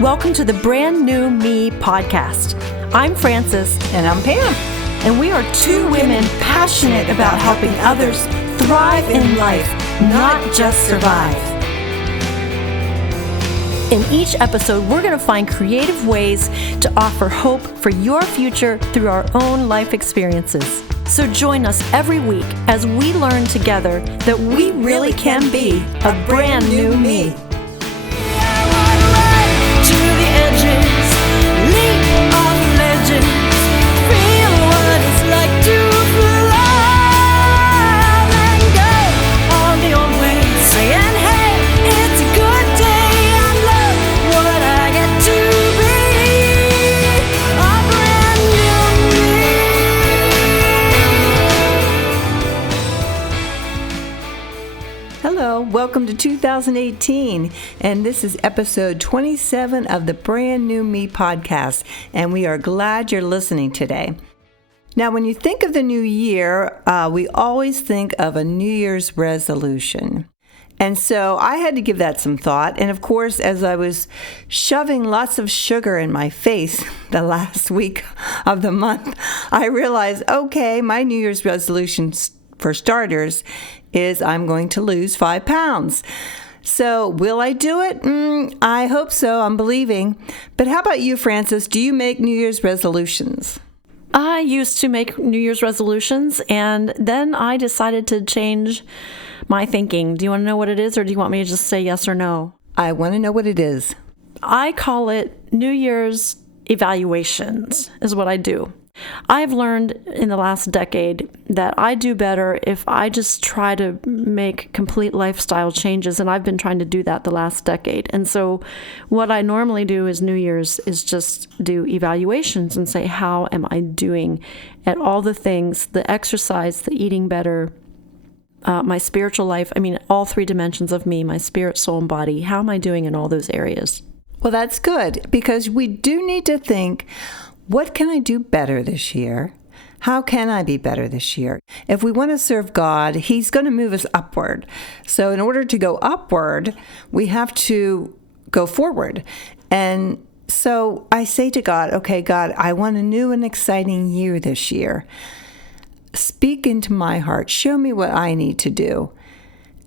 Welcome to the Brand New Me podcast. I'm Frances. And I'm Pam. And we are two women passionate about helping others thrive in life, not just survive. In each episode, we're going to find creative ways to offer hope for your future through our own life experiences. So join us every week as we learn together that we really can be a brand new me. Welcome to 2018, and this is episode 27 of the Brand New Me podcast, and we are glad you're listening today. Now, when you think of the new year, we always think of a New Year's resolution. And so I had to give that some thought, and of course, as I was shoving lots of sugar in my face the last week of the month, I realized, okay, my New Year's resolution, for starters, is I'm going to lose 5 pounds. So will I do it? I hope so. I'm believing. But how about you, Frances? Do you make New Year's resolutions? I used to make New Year's resolutions, and then I decided to change my thinking. Do you want to know what it is, or do you want me to just say yes or no? I want to know what it is. I call it New Year's evaluations, is what I do. I've learned in the last decade that I do better if I just try to make complete lifestyle changes, and I've been trying to do that the last decade. And so what I normally do is New Year's is just do evaluations and say, how am I doing at all the things, the exercise, the eating better, my spiritual life, all 3 dimensions of me, my spirit, soul, and body. How am I doing in all those areas? Well, that's good, because we do need to think, what can I do better this year? How can I be better this year? If we want to serve God, He's going to move us upward. So in order to go upward, we have to go forward. And so I say to God, okay, God, I want a new and exciting year this year. Speak into my heart. Show me what I need to do.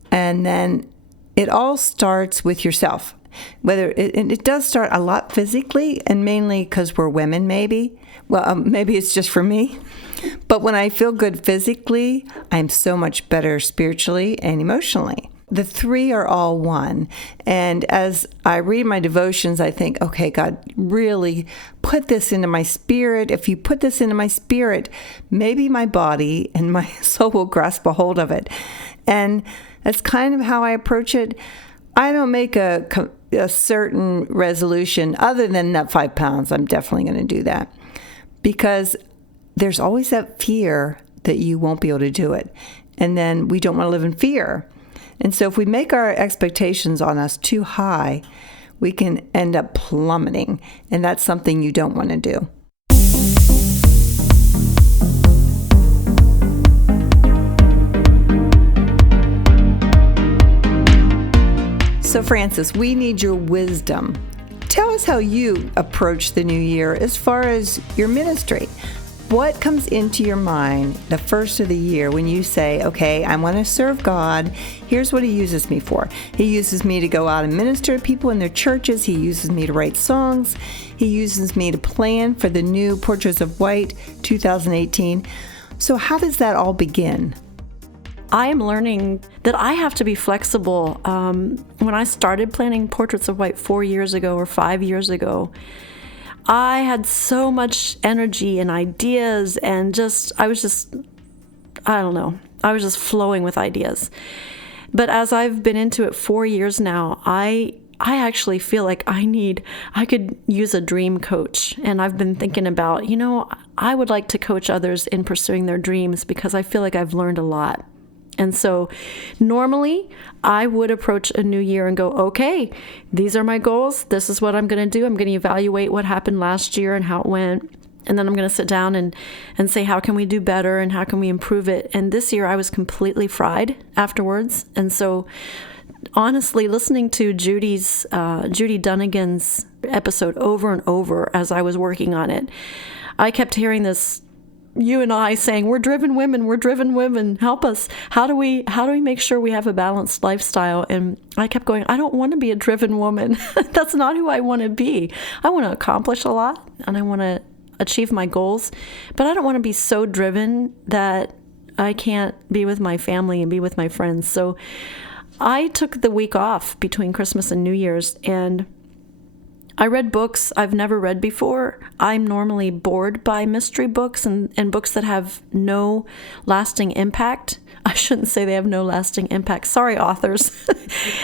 And then it all starts with yourself. It does start a lot physically, and mainly because we're women, maybe. Well, maybe it's just for me. But when I feel good physically, I'm so much better spiritually and emotionally. The 3 are all one. And as I read my devotions, I think, okay, God, really put this into my spirit. If you put this into my spirit, maybe my body and my soul will grasp a hold of it. And that's kind of how I approach it. I don't make a certain resolution other than that 5 pounds. I'm definitely going to do that, because there's always that fear that you won't be able to do it. And then we don't want to live in fear. And so if we make our expectations on us too high, we can end up plummeting. And that's something you don't want to do. So, Frances, we need your wisdom. Tell us how you approach the new year as far as your ministry. What comes into your mind the first of the year when you say, okay, I want to serve God. Here's what He uses me for. He uses me to go out and minister to people in their churches. He uses me to write songs. He uses me to plan for the new Portraits of White 2018. So how does that all begin? I am learning that I have to be flexible. When I started planning Portraits of White 4 years ago or 5 years ago, I had so much energy and ideas, and I was just flowing with ideas. But as I've been into it 4 years now, I actually feel like I could use a dream coach. And I've been thinking about, I would like to coach others in pursuing their dreams, because I feel like I've learned a lot. And so normally I would approach a new year and go, okay, these are my goals. This is what I'm going to do. I'm going to evaluate what happened last year and how it went. And then I'm going to sit down and say, how can we do better and how can we improve it? And this year I was completely fried afterwards. And so honestly, listening to Judy Dunnigan's episode over and over as I was working on it. I kept hearing this, you and I saying, we're driven women, help us. How do we make sure we have a balanced lifestyle? And I kept going, I don't want to be a driven woman. That's not who I want to be. I want to accomplish a lot and I want to achieve my goals, but I don't want to be so driven that I can't be with my family and be with my friends. So I took the week off between Christmas and New Year's, and I read books I've never read before. I'm normally bored by mystery books and books that have no lasting impact. I shouldn't say they have no lasting impact. Sorry, authors.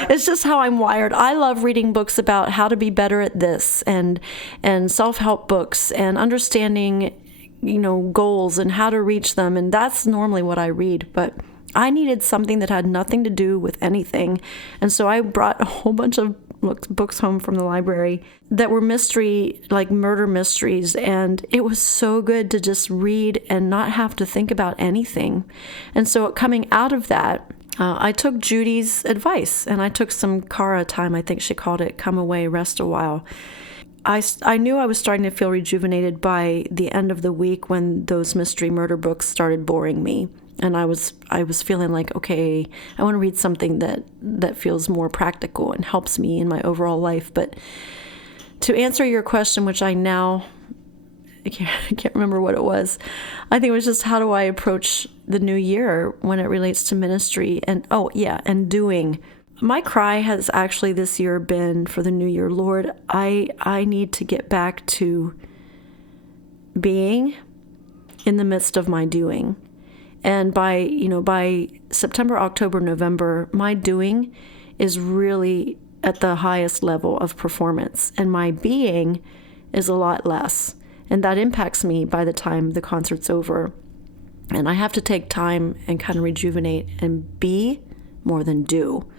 It's just how I'm wired. I love reading books about how to be better at this and self-help books and understanding, goals and how to reach them. And that's normally what I read. But I needed something that had nothing to do with anything. And so I brought a whole bunch of books home from the library that were mystery, like murder mysteries. And it was so good to just read and not have to think about anything. And so coming out of that, I took Judy's advice and I took some Kara time. I think she called it come away, rest a while. I knew I was starting to feel rejuvenated by the end of the week when those mystery murder books started boring me. And I was feeling like, okay, I want to read something that feels more practical and helps me in my overall life. But to answer your question, which I can't remember what it was. I think it was just, how do I approach the new year when it relates to ministry and doing. My cry has actually this year been for the new year, Lord, I need to get back to being in the midst of my doing. And by September, October, November, my doing is really at the highest level of performance, and my being is a lot less. And that impacts me by the time the concert's over. And I have to take time and kind of rejuvenate and be more than do.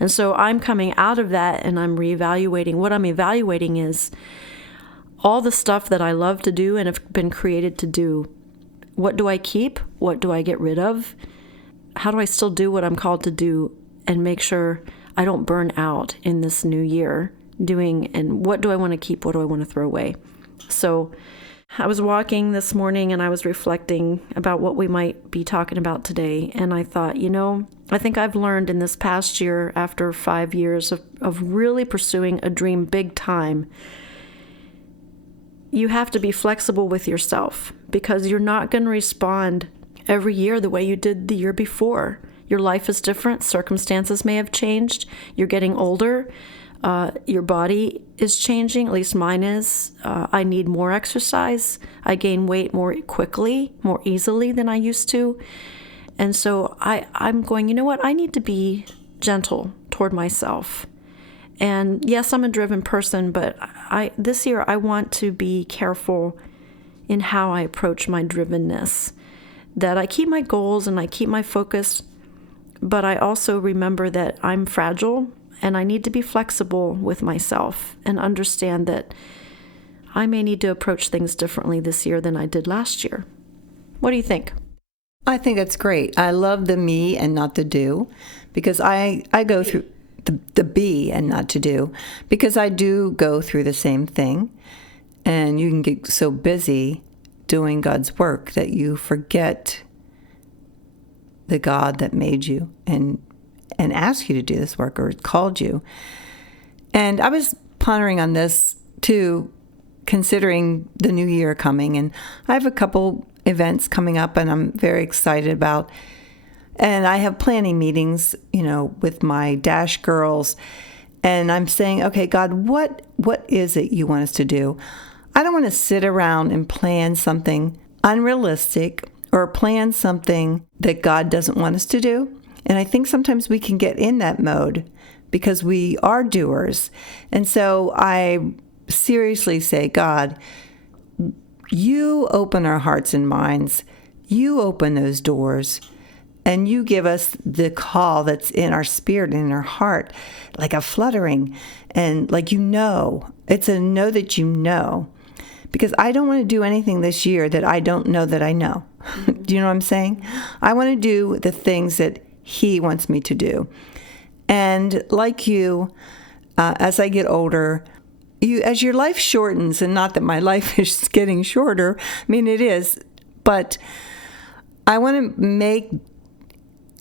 And so I'm coming out of that and I'm reevaluating. What I'm evaluating is all the stuff that I love to do and have been created to do. What do I keep? What do I get rid of? How do I still do what I'm called to do and make sure I don't burn out in this new year doing, and what do I want to keep? What do I want to throw away? So I was walking this morning and I was reflecting about what we might be talking about today. And I thought, I think I've learned in this past year, after 5 years of really pursuing a dream big time, you have to be flexible with yourself because you're not going to respond every year the way you did the year before. Your life is different. Circumstances may have changed. You're getting older. Your body is changing, at least mine is. I need more exercise. I gain weight more quickly, more easily than I used to. And so I'm going, you know what? I need to be gentle toward myself. And yes, I'm a driven person, but this year I want to be careful in how I approach my drivenness. That I keep my goals and I keep my focus, but I also remember that I'm fragile and I need to be flexible with myself and understand that I may need to approach things differently this year than I did last year. What do you think? I think that's great. I love the me and not the do, because I go through the be and not to do, because I do go through the same thing. And you can get so busy doing God's work that you forget the God that made you and asked you to do this work or called you. And I was pondering on this too, considering the new year coming. And I have a couple events coming up and I'm very excited about. And I have planning meetings, with my Dash girls. And I'm saying, okay, God, what is it you want us to do? I don't want to sit around and plan something unrealistic or plan something that God doesn't want us to do. And I think sometimes we can get in that mode because we are doers. And so I seriously say, God, you open our hearts and minds. You open those doors. And you give us the call that's in our spirit and in our heart, like a fluttering. And like it's a know that you know. Because I don't want to do anything this year that I don't know that I know. Do you know what I'm saying? I want to do the things that He wants me to do. And like you, as I get older, as your life shortens, and not that my life is getting shorter, I mean, it is, but I want to make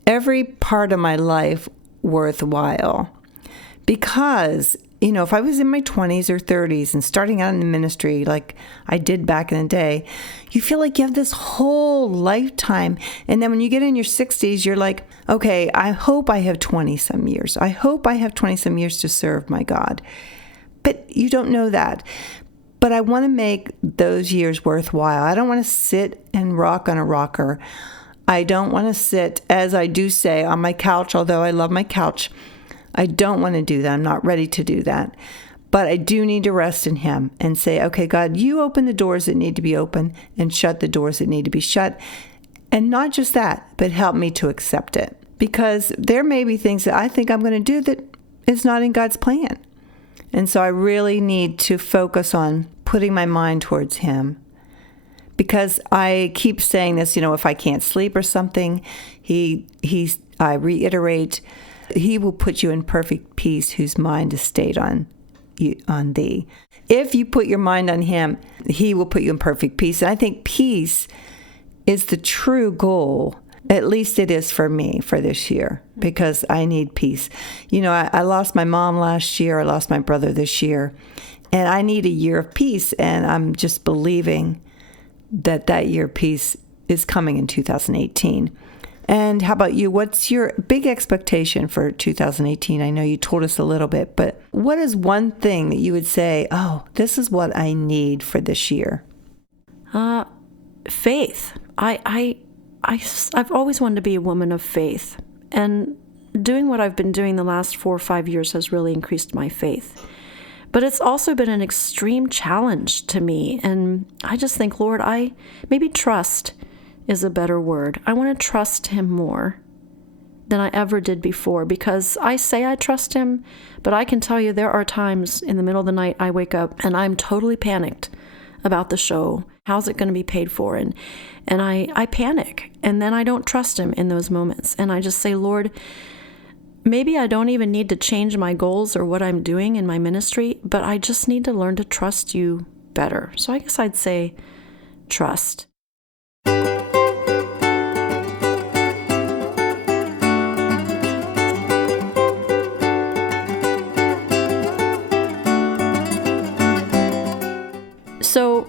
every part of my life worthwhile. Because, if I was in my 20s or 30s and starting out in the ministry like I did back in the day, you feel like you have this whole lifetime. And then when you get in your 60s, you're like, okay, I hope I have 20-some years. I hope I have 20-some years to serve my God. But you don't know that. But I want to make those years worthwhile. I don't want to sit and rock on a rocker. I don't want to sit, as I do say, on my couch, although I love my couch. I don't want to do that. I'm not ready to do that. But I do need to rest in Him and say, okay, God, you open the doors that need to be open and shut the doors that need to be shut. And not just that, but help me to accept it. Because there may be things that I think I'm going to do that is not in God's plan. And so I really need to focus on putting my mind towards Him. Because I keep saying this, if I can't sleep or something, I reiterate, He will put you in perfect peace whose mind is stayed on thee. If you put your mind on Him, He will put you in perfect peace. And I think peace is the true goal. At least it is for me for this year, because I need peace. I lost my mom last year. I lost my brother this year. And I need a year of peace. And I'm just believing that year of peace is coming in 2018. And how about you? What's your big expectation for 2018? I know you told us a little bit, but what is one thing that you would say, oh, this is what I need for this year? Faith. I've always wanted to be a woman of faith, and doing what I've been doing the last 4 or 5 years has really increased my faith. But it's also been an extreme challenge to me, and I just think, Lord, maybe trust is a better word. I want to trust Him more than I ever did before, because I say I trust Him, but I can tell you there are times in the middle of the night I wake up and I'm totally panicked about the show. How's it going to be paid for? And I panic, and then I don't trust Him in those moments. And I just say, Lord, maybe I don't even need to change my goals or what I'm doing in my ministry, but I just need to learn to trust You better. So I guess I'd say trust. So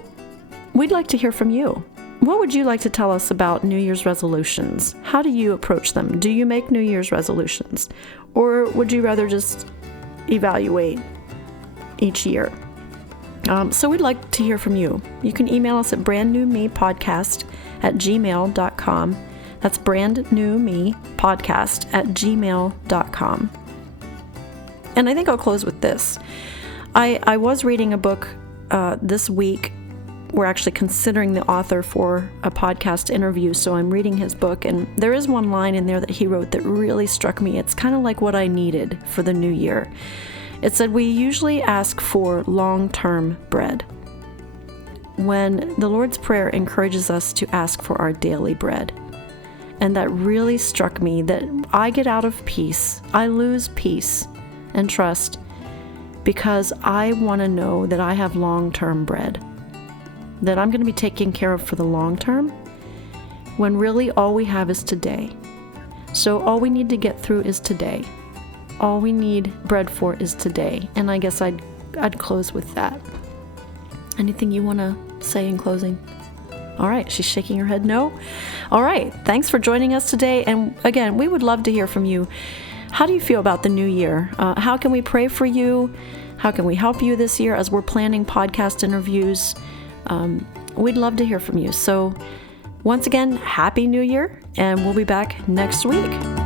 we'd like to hear from you. What would you like to tell us about New Year's resolutions? How do you approach them? Do you make New Year's resolutions? Or would you rather just evaluate each year? So we'd like to hear from you. You can email us at brandnewmepodcast@gmail.com. That's brandnewmepodcast@gmail.com. And I think I'll close with this. I was reading a book this week. We're actually considering the author for a podcast interview, so I'm reading his book, and there is one line in there that he wrote that really struck me. It's kind of like what I needed for the new year. It said, we usually ask for long-term bread, when the Lord's Prayer encourages us to ask for our daily bread. And that really struck me, that I get out of peace, I lose peace and trust, because I want to know that I have long-term bread, that I'm going to be taken care of for the long term, when really all we have is today. So all we need to get through is today. All we need bread for is today. And I guess I'd close with that. Anything you want to say in closing? All right, she's shaking her head no. All right, thanks for joining us today. And again, we would love to hear from you. How do you feel about the new year? How can we pray for you? How can we help you this year as we're planning podcast interviews? We'd love to hear from you. So once again, Happy New Year, and we'll be back next week.